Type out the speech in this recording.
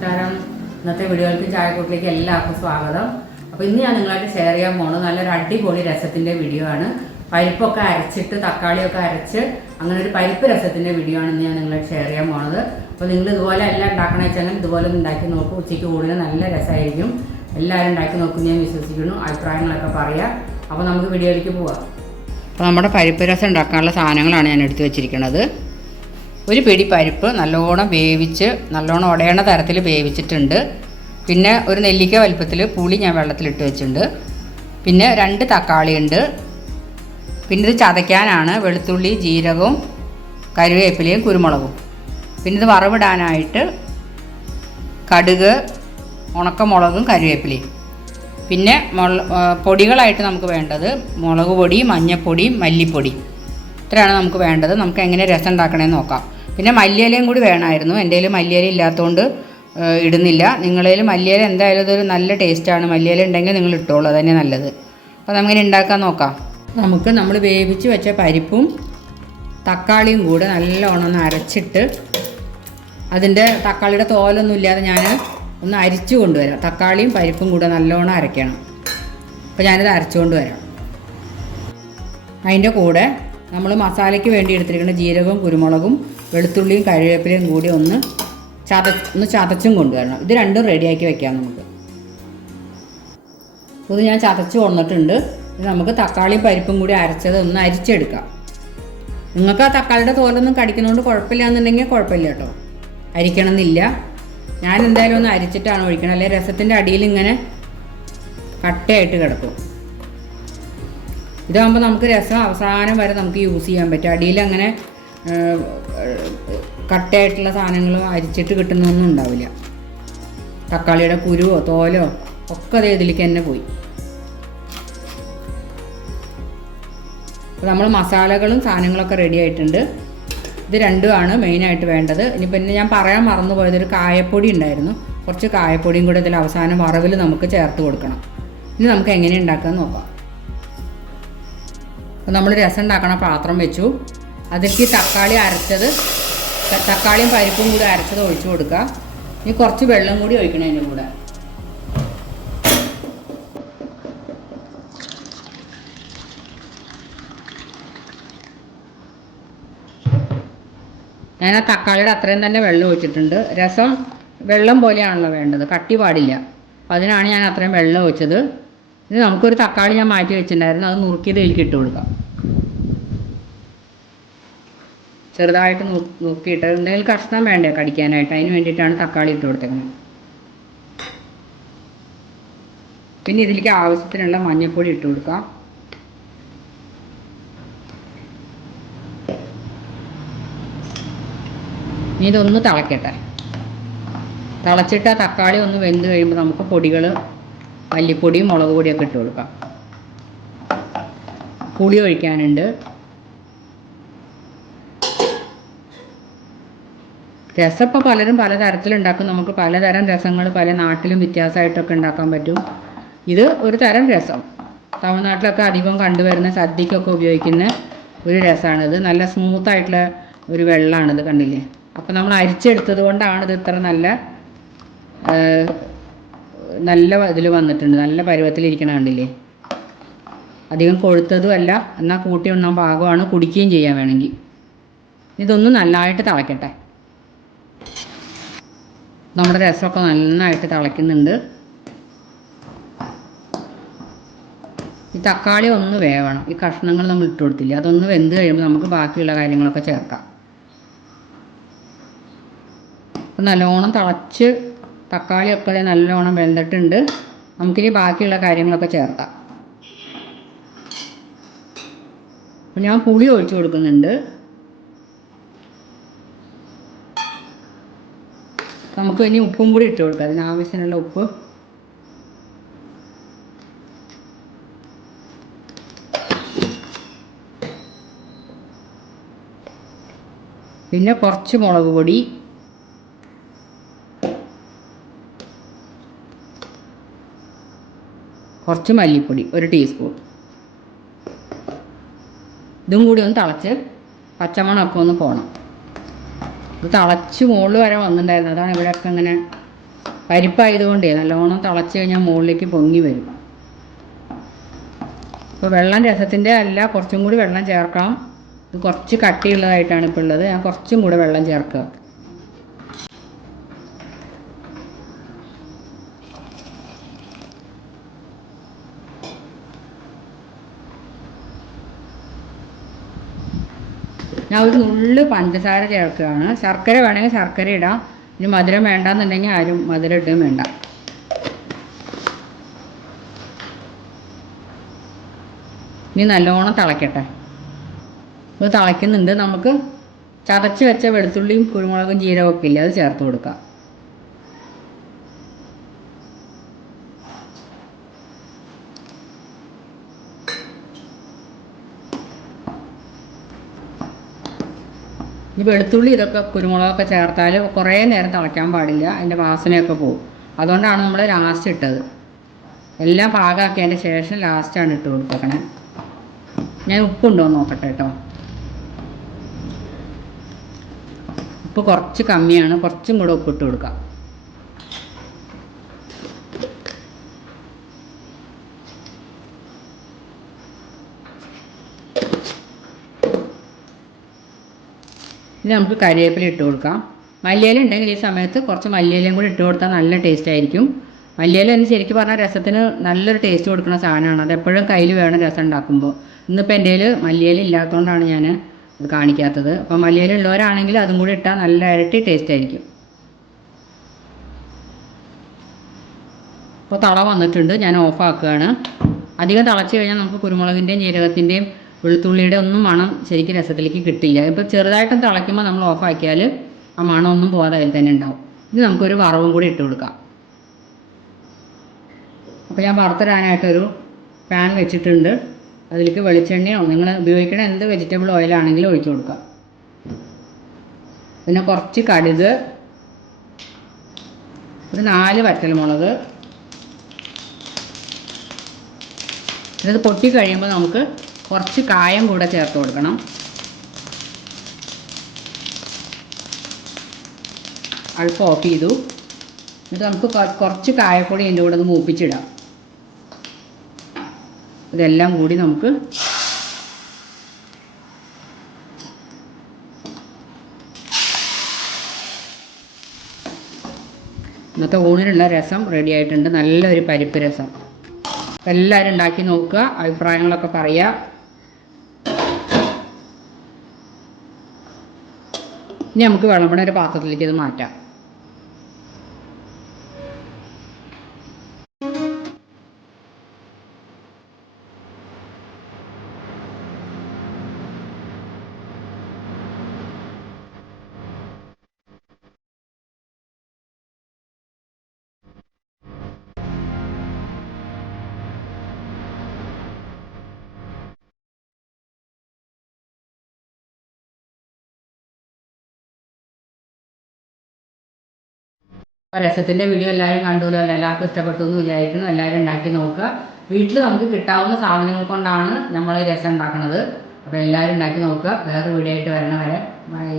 ഇന്നത്തെ വീഡിയോകൾക്ക് ചായക്കൂട്ടിലേക്ക് എല്ലാവർക്കും സ്വാഗതം. അപ്പോൾ ഇന്ന് ഞാൻ നിങ്ങളായിട്ട് ഷെയർ ചെയ്യാൻ പോകുന്നത് നല്ലൊരു അടിപൊളി രസത്തിന്റെ വീഡിയോ ആണ്. പരിപ്പൊക്കെ അരച്ചിട്ട് തക്കാളിയൊക്കെ അരച്ച് അങ്ങനെ ഒരു പരിപ്പ് രസത്തിന്റെ വീഡിയോ ആണ് ഞാൻ നിങ്ങളായിട്ട് ഷെയർ ചെയ്യാൻ പോകുന്നത് അപ്പോൾ നിങ്ങൾ ഇതുപോലെ എല്ലാം ഉണ്ടാക്കണ വെച്ചാൽ ഇതുപോലെ ഉണ്ടാക്കി നോക്കും. ഉച്ചയ്ക്ക് കൂടുതൽ നല്ല രസമായിരിക്കും. എല്ലാവരും ഉണ്ടാക്കി നോക്കും ഞാൻ വിശ്വസിക്കുന്നു. അഭിപ്രായങ്ങളൊക്കെ പറയാം. അപ്പോൾ നമുക്ക് വീഡിയോയിലേക്ക് പോവാം. അപ്പോൾ നമ്മുടെ പരിപ്പ് രസം ഉണ്ടാക്കാനുള്ള സാധനങ്ങളാണ് ഞാൻ എടുത്തു വെച്ചിരിക്കുന്നത് ഒരു പിടി പരിപ്പ് നല്ലോണം വേവിച്ച് നല്ലോണം ഉടയണ തരത്തിൽ വേവിച്ചിട്ടുണ്ട്. പിന്നെ ഒരു നെല്ലിക്ക വലുപ്പത്തിൽ പുളി ഞാൻ വെള്ളത്തിലിട്ട് വെച്ചിട്ടുണ്ട്. പിന്നെ രണ്ട് തക്കാളി ഉണ്ട്. പിന്നെ ഇത് ചതയ്ക്കാനാണ് വെളുത്തുള്ളി ജീരകവും കരുവേപ്പിലയും കുരുമുളകും. പിന്നെ ഇത് വറവിടാനായിട്ട് കടുക് ഉണക്കമുളകും കരുവേപ്പിലയും പിന്നെ പൊടികളായിട്ട് നമുക്ക് വേണ്ടത് മുളക് പൊടി മഞ്ഞൾപ്പൊടി മല്ലിപ്പൊടി. ഇത്രയാണ് നമുക്ക് വേണ്ടത്. നമുക്ക് എങ്ങനെ രസം ഉണ്ടാക്കണമെന്ന് നോക്കാം. പിന്നെ മല്ലിയിലയും കൂടി വേണമായിരുന്നു. എന്റെ കയ്യിൽ മല്ലിയില ഇല്ലാത്തതുകൊണ്ട് ഇടുന്നില്ല. നിങ്ങളതിൽ മല്ലിയില എന്തായാലും ഇതൊരു നല്ല ടേസ്റ്റാണ്. മല്ലിയില ഉണ്ടെങ്കിൽ നിങ്ങൾ ഇട്ടോളൂ. അതന്നെ നല്ലത്. അപ്പോൾ നമുക്കിനി ഉണ്ടാക്കാൻ നോക്കാം. നമുക്ക് നമ്മൾ വേവിച്ച് വെച്ച പരിപ്പും തക്കാളിയും കൂടെ നല്ലോണം അരച്ചിട്ട് അതിന്റെ തക്കാളിയുടെ തോലൊന്നും ഇല്ലാതെ ഞാൻ ഒന്ന് അരിച്ചു കൊണ്ടുവരാം. തക്കാളിയും പരിപ്പും കൂടെ നല്ലോണം അരയ്ക്കണം. അപ്പോൾ ഞാനിത് അരച്ചുകൊണ്ട് വരാം. അതിന്റെ കൂടെ നമ്മൾ മസാലയ്ക്ക് വേണ്ടി എടുത്തിരിക്കുന്ന ജീരകവും കുരുമുളകും വെളുത്തുള്ളിയും കറിവേപ്പിലയും കൂടി ഒന്ന് ചത ഒന്ന് ചതച്ചും കൊണ്ടുവരണം. ഇത് രണ്ടും റെഡിയാക്കി വെക്കാം നമുക്ക്. ഇത് ഞാൻ ചതച്ച് കൊണ്ടിട്ടുണ്ട് ഇത് നമുക്ക് തക്കാളിയും പരിപ്പും കൂടി അരച്ചത് ഒന്ന് അരിച്ചെടുക്കാം. നിങ്ങൾക്ക് ആ തക്കാളിയുടെ തോലൊന്നും കടിക്കുന്നതുകൊണ്ട് കുഴപ്പമില്ല എന്നുണ്ടെങ്കിൽ കുഴപ്പമില്ല കേട്ടോ. അരിക്കണമെന്നില്ല. ഞാൻ എന്തായാലും ഒന്ന് അരിച്ചിട്ടാണ് ഒഴിക്കണം അല്ലെങ്കിൽ രസത്തിന്റെ അടിയിൽ ഇങ്ങനെ കട്ടയായിട്ട് കിടക്കും. ഇതാകുമ്പോൾ നമുക്ക് രസം അവസാനം വരെ നമുക്ക് യൂസ് ചെയ്യാൻ പറ്റും. അടിയിൽ അങ്ങനെ കട്ടയായിട്ടുള്ള സാധനങ്ങളും അരിച്ചിട്ട് കിട്ടുന്നൊന്നും ഉണ്ടാവില്ല. തക്കാളിയുടെ കുരുവോ തോലോ ഒക്കെ അതേ ഇതിലേക്ക് തന്നെ പോയി. നമ്മൾ മസാലകളും സാധനങ്ങളൊക്കെ റെഡി ആയിട്ടുണ്ട്. ഇത് രണ്ടുമാണ് മെയിനായിട്ട് വേണ്ടത്. ഇനി പിന്നെ ഞാൻ പറയാൻ മറന്നു പോയത് ഒരു കായപ്പൊടി ഉണ്ടായിരുന്നു. കുറച്ച് കായപ്പൊടിയും കൂടെ ഇതിൽ അവസാനം വറവിൽ നമുക്ക് ചേർത്ത് കൊടുക്കണം. ഇനി നമുക്ക് എങ്ങനെ ഉണ്ടാക്കാൻ നോക്കാം. അപ്പോൾ നമ്മൾ രസം ഉണ്ടാക്കണ പാത്രം വെച്ചു. അതിലേക്ക് തക്കാളി അരച്ചത് തക്കാളിയും പരിപ്പും കൂടി അരച്ചത് ഒഴിച്ചു കൊടുക്കുക ഇനി കുറച്ച് വെള്ളം കൂടി ഒഴിക്കണം അതിന്റെ കൂടെ. ഞാൻ ആ തക്കാളിയുടെ അത്രയും തന്നെ വെള്ളം ഒഴിച്ചിട്ടുണ്ട്. രസം വെള്ളം പോലെയാണല്ലോ വേണ്ടത് കട്ടി പാടില്ല. അപ്പം അതിനാണ് ഞാൻ അത്രയും വെള്ളം ഒഴിച്ചത്. ഇത് നമുക്കൊരു തക്കാളി ഞാൻ മാറ്റി വെച്ചിട്ടുണ്ടായിരുന്നു അത് നുറുക്കിയത് ഇതിലേക്ക് ഇട്ട് കൊടുക്കാം. ചെറുതായിട്ട് നോക്കിയിട്ട് എന്തെങ്കിലും കഷ്ണം വേണ്ടേ കടിക്കാനായിട്ട്? അതിന് വേണ്ടിയിട്ടാണ് തക്കാളി ഇട്ട് കൊടുത്തേക്കുന്നത് പിന്നെ ഇതിലേക്ക് ആവശ്യത്തിനുള്ള മഞ്ഞൾപ്പൊടി ഇട്ട് കൊടുക്കാം. ഇനി ഇതൊന്ന് തിളക്കട്ടെ. തിളച്ചിട്ട് തക്കാളി ഒന്ന് വെന്ത് കഴിയുമ്പോൾ നമുക്ക് പൊടികൾ മല്ലിപ്പൊടിയും മുളക് പൊടിയൊക്കെ ഇട്ട് കൊടുക്കാം. പുളി ഒഴിക്കാനുണ്ട്. രസം ഇപ്പോൾ പലരും പല പലതരത്തിലുണ്ടാക്കും നമുക്ക് പലതരം രസങ്ങൾ പല നാട്ടിലും വ്യത്യാസമായിട്ടൊക്കെ ഉണ്ടാക്കാൻ പറ്റും. ഇത് ഒരു തരം രസം. തമിഴ്നാട്ടിലൊക്കെ അധികം കണ്ടുവരുന്ന സദ്യക്കൊക്കെ ഉപയോഗിക്കുന്ന ഒരു രസമാണിത് നല്ല സ്മൂത്തായിട്ടുള്ള ഒരു വെള്ളമാണിത് കണ്ടില്ലേ? അപ്പോൾ നമ്മൾ അരിച്ചെടുത്തത് കൊണ്ടാണ് ഇത് ഇത്ര നല്ല നല്ല ഇതിൽ വന്നിട്ടുണ്ട്. നല്ല പരുവത്തിലിരിക്കണ കണ്ടില്ലേ? അധികം കൊഴുത്തതും അല്ല എന്നാൽ കൂട്ടി ഉണ്ണാൻ പാകമാണ്. കുടിക്കുകയും ചെയ്യാൻ വേണമെങ്കിൽ. ഇതൊന്ന് നല്ലതായിട്ട് തിളയ്ക്കട്ടെ നമ്മുടെ രസമൊക്കെ നന്നായിട്ട് തിളയ്ക്കുന്നുണ്ട്. ഈ തക്കാളി ഒന്ന് വേവണം. ഈ കഷ്ണങ്ങൾ നമ്മൾ ഇട്ട് കൊടുത്തില്ല അതൊന്ന് വെന്ത് കഴിയുമ്പോൾ നമുക്ക് ബാക്കിയുള്ള കാര്യങ്ങളൊക്കെ ചേർക്കാം. അപ്പം നല്ലോണം തിളച്ച് തക്കാളിയൊക്കെ നല്ലോണം വെന്തിട്ടുണ്ട്. നമുക്കിനി ബാക്കിയുള്ള കാര്യങ്ങളൊക്കെ ചേർക്കാം. അപ്പം ഞാൻ പുളി ഒഴിച്ചു കൊടുക്കുന്നുണ്ട്. നമുക്ക് ഇനി ഉപ്പും കൂടി ഇട്ട് കൊടുക്കാം. അതിന് ആവശ്യത്തിനുള്ള ഉപ്പ്. പിന്നെ കുറച്ച് മുളക് പൊടി. കുറച്ച് മല്ലിപ്പൊടി ഒരു ടീസ്പൂൺ ഇതും കൂടി ഒന്ന് തിളച്ച് പച്ചമണമൊക്കെ ഒന്ന് പോകണം ഇത് തിളച്ച് മുകളിൽ വരെ വന്നിട്ടുണ്ടായിരുന്നു. അതാണ് ഇവിടെയൊക്കെ ഇങ്ങനെ പരിപ്പായതുകൊണ്ടേ നല്ലോണം തിളച്ച് കഴിഞ്ഞാൽ മുകളിലേക്ക് പൊങ്ങി വരും. ഇപ്പോൾ വെള്ളം രസത്തിന്റെ അല്ല കുറച്ചും കൂടി വെള്ളം ചേർക്കാം. ഇത് കുറച്ച് കട്ടിയുള്ളതായിട്ടാണ് ഇപ്പോൾ ഉള്ളത്. ഞാൻ കുറച്ചും കൂടെ വെള്ളം ചേർക്കുക. ഞാൻ ഒരു നുള്ളു പഞ്ചസാര ചേർക്കുകയാണ്. ശർക്കര വേണമെങ്കിൽ ശർക്കര ഇടാം. ഇനി മധുരം വേണ്ടാന്നുണ്ടെങ്കിൽ ആരും മധുരം ഇടുകയും വേണ്ട. ഇനി നല്ലോണം തിളയ്ക്കട്ടെ ഇത് തിളയ്ക്കുന്നുണ്ട്. നമുക്ക് ചതച്ച് വെച്ച വെളുത്തുള്ളിയും കുരുമുളകും ജീരകമൊക്കെ ഇല്ലേ അത് ചേർത്ത് കൊടുക്കാം. ഈ വെളുത്തുള്ളി ഇതൊക്കെ കുരുമുളകൊക്കെ ചേർത്താൽ കുറേ നേരം തിളയ്ക്കാൻ പാടില്ല. അതിന്റെ വാസനയൊക്കെ പോകും. അതുകൊണ്ടാണ് നമ്മൾ ലാസ്റ്റ് ഇട്ടത്. എല്ലാം പാകമാക്കിയതിന്റെ ശേഷം ലാസ്റ്റാണ് ഇട്ട് കൊടുത്തേക്കണേ. ഞാൻ ഉപ്പുണ്ടോ നോക്കട്ടെ കേട്ടോ. ഉപ്പ് കുറച്ച് കമ്മിയാണ്. കുറച്ചും കൂടെ ഉപ്പിട്ട് കൊടുക്കാം. ഇനി നമുക്ക് കരിവേപ്പില ഇട്ട് കൊടുക്കാം. മല്ലിയില ഉണ്ടെങ്കിൽ ഈ സമയത്ത് കുറച്ച് മല്ലിയിലയും കൂടി ഇട്ട് കൊടുത്താൽ നല്ല ടേസ്റ്റ് ആയിരിക്കും. മല്ലിയില എന്ന് ശരിക്കും പറഞ്ഞാൽ രസത്തിന് നല്ലൊരു ടേസ്റ്റ് കൊടുക്കുന്ന സാധനമാണ്. അത് എപ്പോഴും കയ്യിൽ വേണം രസം ഉണ്ടാക്കുമ്പോൾ. ഇന്നിപ്പോൾ എന്റെ കയ്യിൽ മല്ലിയില ഇല്ലാത്തതുകൊണ്ടാണ് ഞാൻ ഇത് കാണിക്കാത്തത്. അപ്പോൾ മല്ലിയില ഉള്ളവരാണെങ്കിൽ അതും കൂടി ഇട്ടാൽ നല്ല ഇരട്ടി ടേസ്റ്റ് ആയിരിക്കും. അപ്പോൾ തള വന്നിട്ടുണ്ട്. ഞാൻ ഓഫാക്കുകയാണ് അധികം തിളച്ച് കഴിഞ്ഞാൽ നമുക്ക് കുരുമുളകിന്റെയും ജീരകത്തിന്റെയും വെളുത്തുള്ളിയുടെ ഒന്നും മണം ശരിക്കും രസത്തിലേക്ക് കിട്ടില്ല ഇപ്പോൾ ചെറുതായിട്ട് തിളയ്ക്കുമ്പോൾ നമ്മൾ ഓഫാക്കിയാൽ ആ മണമൊന്നും പോകാതെ അതിൽ തന്നെ ഉണ്ടാവും. ഇത് നമുക്കൊരു വറവും കൂടി ഇട്ട് കൊടുക്കാം. അപ്പോൾ ഞാൻ വറുത്തരാനായിട്ടൊരു പാൻ വെച്ചിട്ടുണ്ട്. അതിലേക്ക് വെളിച്ചെണ്ണയോ നിങ്ങൾ ഉപയോഗിക്കണ എന്ത് വെജിറ്റബിൾ ഓയിലാണെങ്കിലും ഒഴിച്ചു കൊടുക്കാം പിന്നെ കുറച്ച് കടുക് ഒരു നാല് വറ്റൽമുളക്. ഇത് പൊട്ടി കഴിയുമ്പോൾ നമുക്ക് കുറച്ച് കായം കൂടെ ചേർത്ത് കൊടുക്കണം. അടുപ്പ് ഓഫ് ചെയ്തു. എന്നിട്ട് നമുക്ക് കുറച്ച് കായപ്പൊടി ഇതിന്റെ കൂടെ ഒന്ന് മൂപ്പിച്ചിടാം. ഇതെല്ലാം കൂടി നമുക്ക് ഇന്നത്തെ ഊണിനുള്ള രസം റെഡി ആയിട്ടുണ്ട്. നല്ലൊരു പരിപ്പ് രസം. എല്ലാവരും ഉണ്ടാക്കി നോക്കുക. അഭിപ്രായങ്ങളൊക്കെ പറയുക ഇനി നമുക്ക് വിളമ്പണ ഒരു പാത്രത്തിലേക്ക് ഇത് മാറ്റാം. രസത്തിന്റെ വീഡിയോ എല്ലാവരും കണ്ടുല്ലോ എല്ലാവർക്കും ഇഷ്ടപ്പെട്ടു എന്ന് വിചാരിക്കുന്നു. എല്ലാവരും ഉണ്ടാക്കി നോക്കുക. വീട്ടിൽ നമുക്ക് കിട്ടാവുന്ന സാധനങ്ങൾ കൊണ്ടാണ് നമ്മൾ രസം ഉണ്ടാക്കുന്നത്. അപ്പോൾ എല്ലാവരും ഉണ്ടാക്കി നോക്കുക. വേറെ വീഡിയോ ആയിട്ട് വരണ വരെ ബൈ